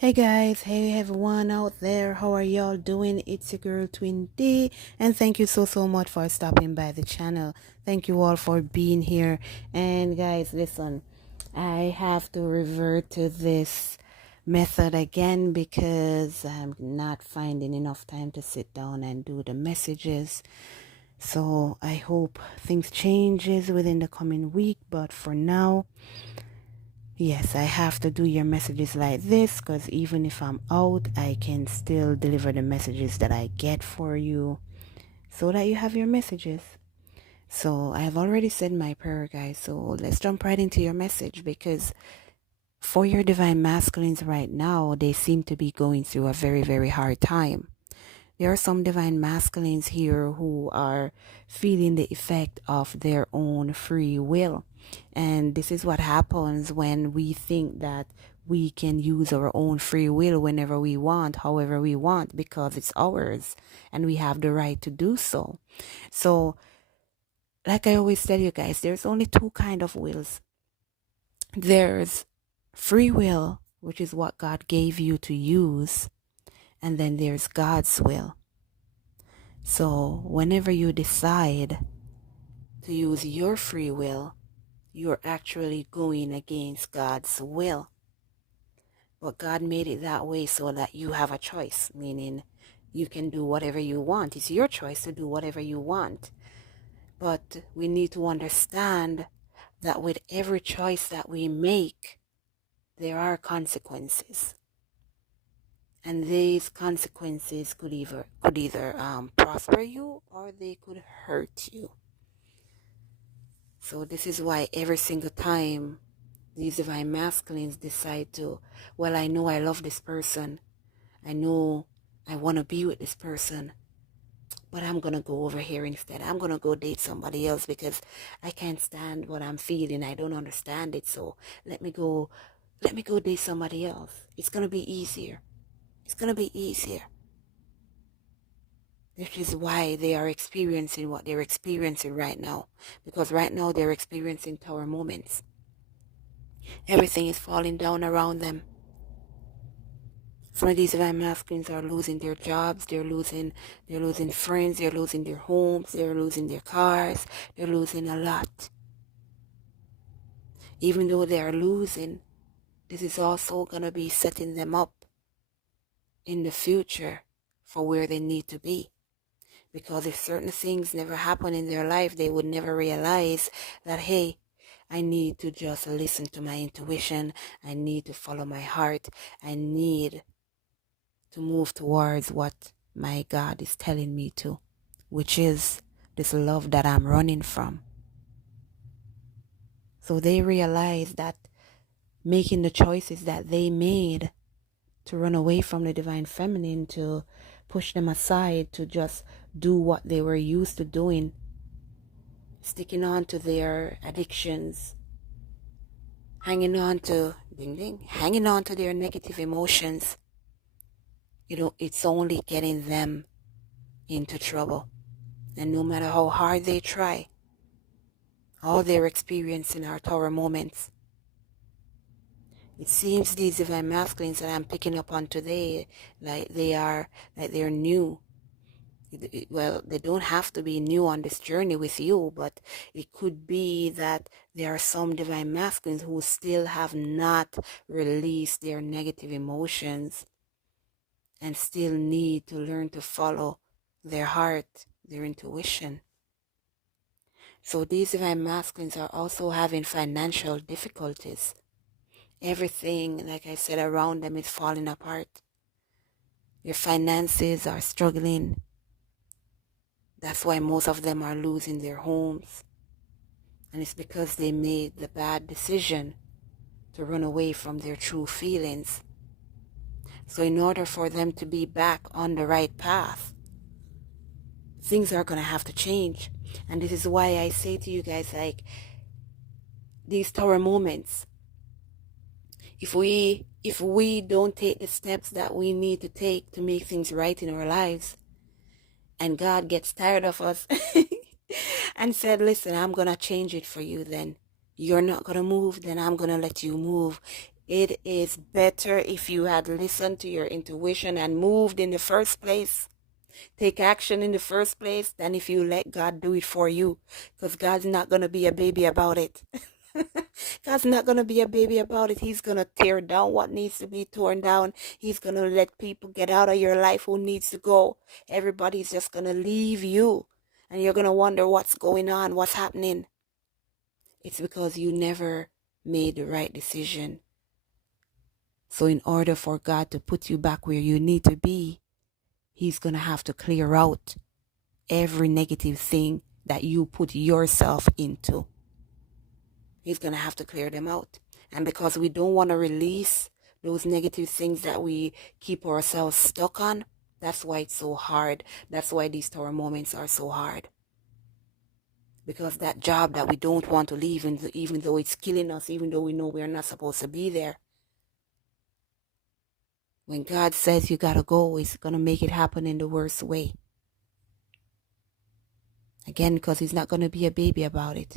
Hey guys, hey everyone out there, how are y'all doing? It's your girl Twin D, and thank you so much for stopping by the channel. Thank you all for being here. And guys, listen, I have to revert to this method again because I'm not finding enough time to sit down and do the messages. So I hope things changes within the coming week, but for now, yes, I have to do your messages like this because even if I'm out, I can still deliver the messages that I get for you so that you have your messages. So I have already said my prayer, guys. So let's jump right into your message because for your divine masculines right now, they seem to be going through a very hard time. There are some divine masculines here who are feeling the effect of their own free will. And this is what happens when we think that we can use our own free will whenever we want, however we want, because it's ours and we have the right to do so. So, like I always tell you guys, there's only two kind of wills. There's free will, which is what God gave you to use, and then there's God's will. So whenever you decide to use your free will, you're actually going against God's will. But God made it that way so that you have a choice, meaning you can do whatever you want. It's your choice to do whatever you want. But we need to understand that with every choice that we make, there are consequences. And these consequences could either prosper you or they could hurt you. So this is why every single time these divine masculines decide to, well, I know I love this person. I know I want to be with this person. But I'm going to go over here instead. I'm going to go date somebody else because I can't stand what I'm feeling. I don't understand it. So let me go date somebody else. It's going to be easier. It's going to be easier. This is why they are experiencing what they're experiencing right now. Because right now they're experiencing tower moments. Everything is falling down around them. Some of these divine masculines are losing their jobs, they're losing friends, they're losing their homes, they're losing their cars, they're losing a lot. Even though they are losing, this is also going to be setting them up in the future for where they need to be. Because if certain things never happen in their life, they would never realize that, hey, I need to just listen to my intuition. I need to follow my heart. I need to move towards what my God is telling me to, which is this love that I'm running from. So they realize that making the choices that they made to run away from the divine feminine, to push them aside, to just do what they were used to doing, sticking on to their addictions, hanging on to their negative emotions, it's only getting them into trouble. And no matter how hard they try, all they're experiencing are tower moments. It seems these divine masculines that I'm picking up on today, they're new. Well, they don't have to be new on this journey with you, but it could be that there are some divine masculines who still have not released their negative emotions and still need to learn to follow their heart, their intuition. So these divine masculines are also having financial difficulties. Everything, like I said, around them is falling apart. Their finances are struggling. That's why most of them are losing their homes. And it's because they made the bad decision to run away from their true feelings. So in order for them to be back on the right path, things are going to have to change. And this is why I say to you guys, like, these tower moments, if we don't take the steps that we need to take to make things right in our lives, and God gets tired of us and said, listen, I'm going to change it for you, then you're not going to move, then I'm going to let you move. It is better if you had listened to your intuition and moved in the first place, take action in the first place, than if you let God do it for you. Because God's not going to be a baby about it. God's not going to be a baby about it. He's going to tear down what needs to be torn down. He's going to let people get out of your life who needs to go. Everybody's just going to leave you. And you're going to wonder what's going on, what's happening. It's because you never made the right decision. So in order for God to put you back where you need to be, He's going to have to clear out every negative thing that you put yourself into. He's going to have to clear them out. And because we don't want to release those negative things that we keep ourselves stuck on, that's why it's so hard. That's why these tower moments are so hard. Because that job that we don't want to leave, even though it's killing us, even though we know we're not supposed to be there, when God says you gotta go, He's gonna make it happen in the worst way. Again, because He's not gonna be a baby about it.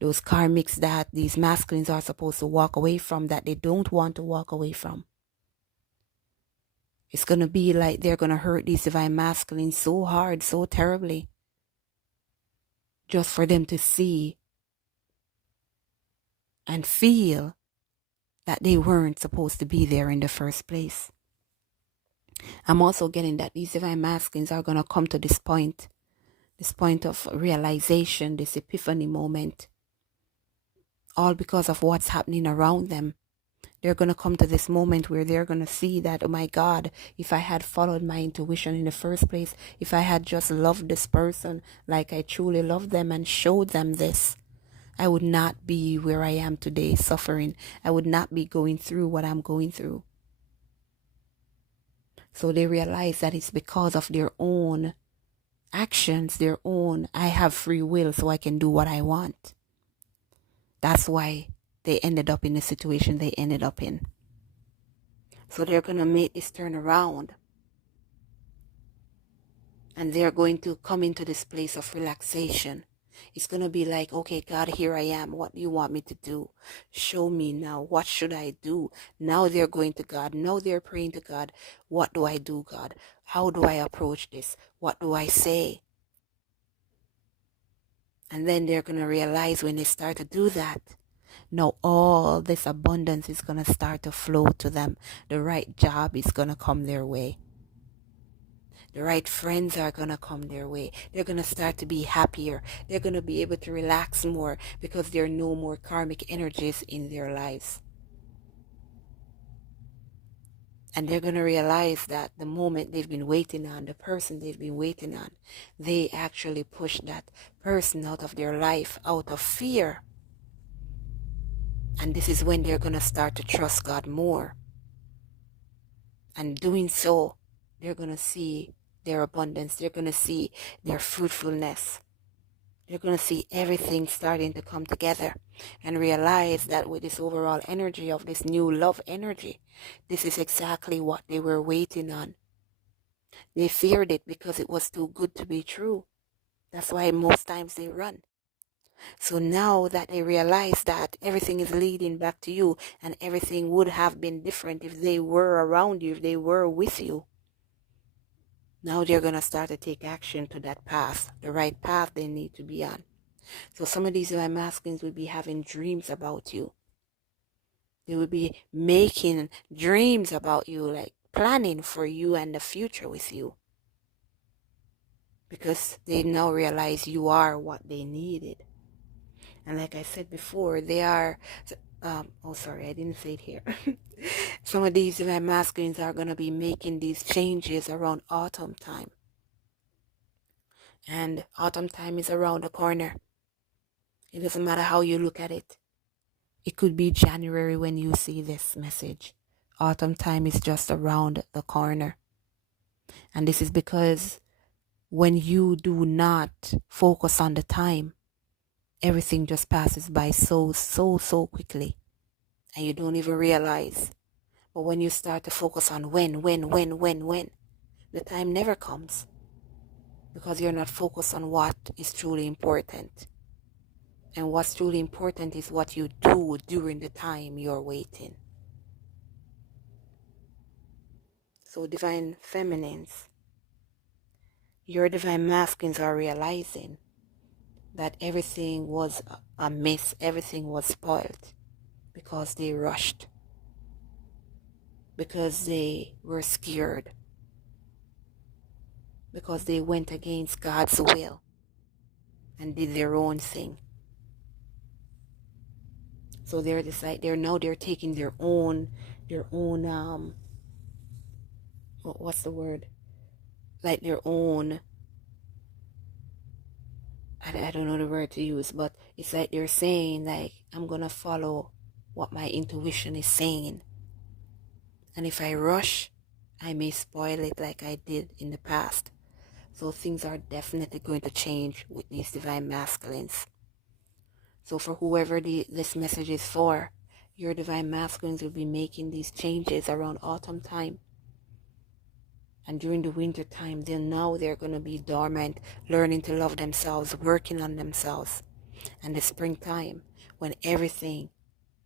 Those karmics that these masculines are supposed to walk away from, that they don't want to walk away from. It's gonna be like they're gonna hurt these divine masculines so hard, so terribly, just for them to see and feel that they weren't supposed to be there in the first place. I'm also getting that these divine masculines are going to come to this point of realization, this epiphany moment, all because of what's happening around them. They're going to come to this moment where they're going to see that, oh my God, if I had followed my intuition in the first place, if I had just loved this person like I truly loved them and showed them this, I would not be where I am today suffering. I would not be going through what I'm going through. So they realize that it's because of their own actions, I have free will so I can do what I want. That's why they ended up in the situation they ended up in. So they're going to make this turn around. And they're going to come into this place of relaxation. It's going to be like, okay, God, here I am. What do you want me to do? Show me now. What should I do? Now they're going to God. Now they're praying to God. What do I do, God? How do I approach this? What do I say? And then they're going to realize when they start to do that, now all this abundance is going to start to flow to them. The right job is going to come their way. The right friends are going to come their way. They're going to start to be happier. They're going to be able to relax more because there are no more karmic energies in their lives. And they're going to realize that the moment they've been waiting on, the person they've been waiting on, they actually push that person out of their life out of fear. And this is when they're going to start to trust God more. And doing so, they're going to see their abundance. They're going to see their fruitfulness. They're going to see everything starting to come together and realize that with this overall energy of this new love energy, this is exactly what they were waiting on. They feared it because it was too good to be true. That's why most times they run. So now that they realize that everything is leading back to you and everything would have been different if they were around you, if they were with you, now they're going to start to take action to that path, the right path they need to be on. So some of these divine masculines will be having dreams about you. They will be making dreams about you, like planning for you and the future with you. Because they now realize you are what they needed. And like I said before, they are... oh, sorry, I didn't say it here. Some of these divine masculines are going to be making these changes around autumn time. And autumn time is around the corner. It doesn't matter how you look at it. It could be January when you see this message. Autumn time is just around the corner. And this is because when you do not focus on the time, everything just passes by so quickly. And you don't even realize. But when you start to focus on when, the time never comes. Because you're not focused on what is truly important. And what's truly important is what you do during the time you're waiting. So divine feminines, your divine masculines are realizing that everything was a miss, everything was spoiled because they rushed, because they were scared, because they went against God's will and did their own thing. So they're taking their own what's the word? Like their own, I don't know the word to use, but it's like they're saying, like, I'm gonna follow what my intuition is saying. And if I rush, I may spoil it like I did in the past. So things are definitely going to change with these divine masculines. So for whoever this message is for, your divine masculines will be making these changes around autumn time. And during the winter time, they're going to be dormant, learning to love themselves, working on themselves. And the springtime, when everything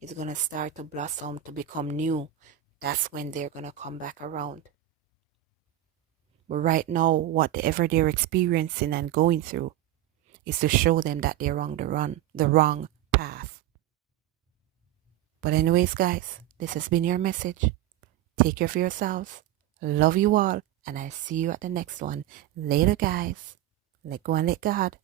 is going to start to blossom, to become new, that's when they're going to come back around. But right now, whatever they're experiencing and going through is to show them that they're on the wrong path. But anyways, guys, this has been your message. Take care of yourselves. Love you all. And I'll see you at the next one. Later, guys. Let go and let God.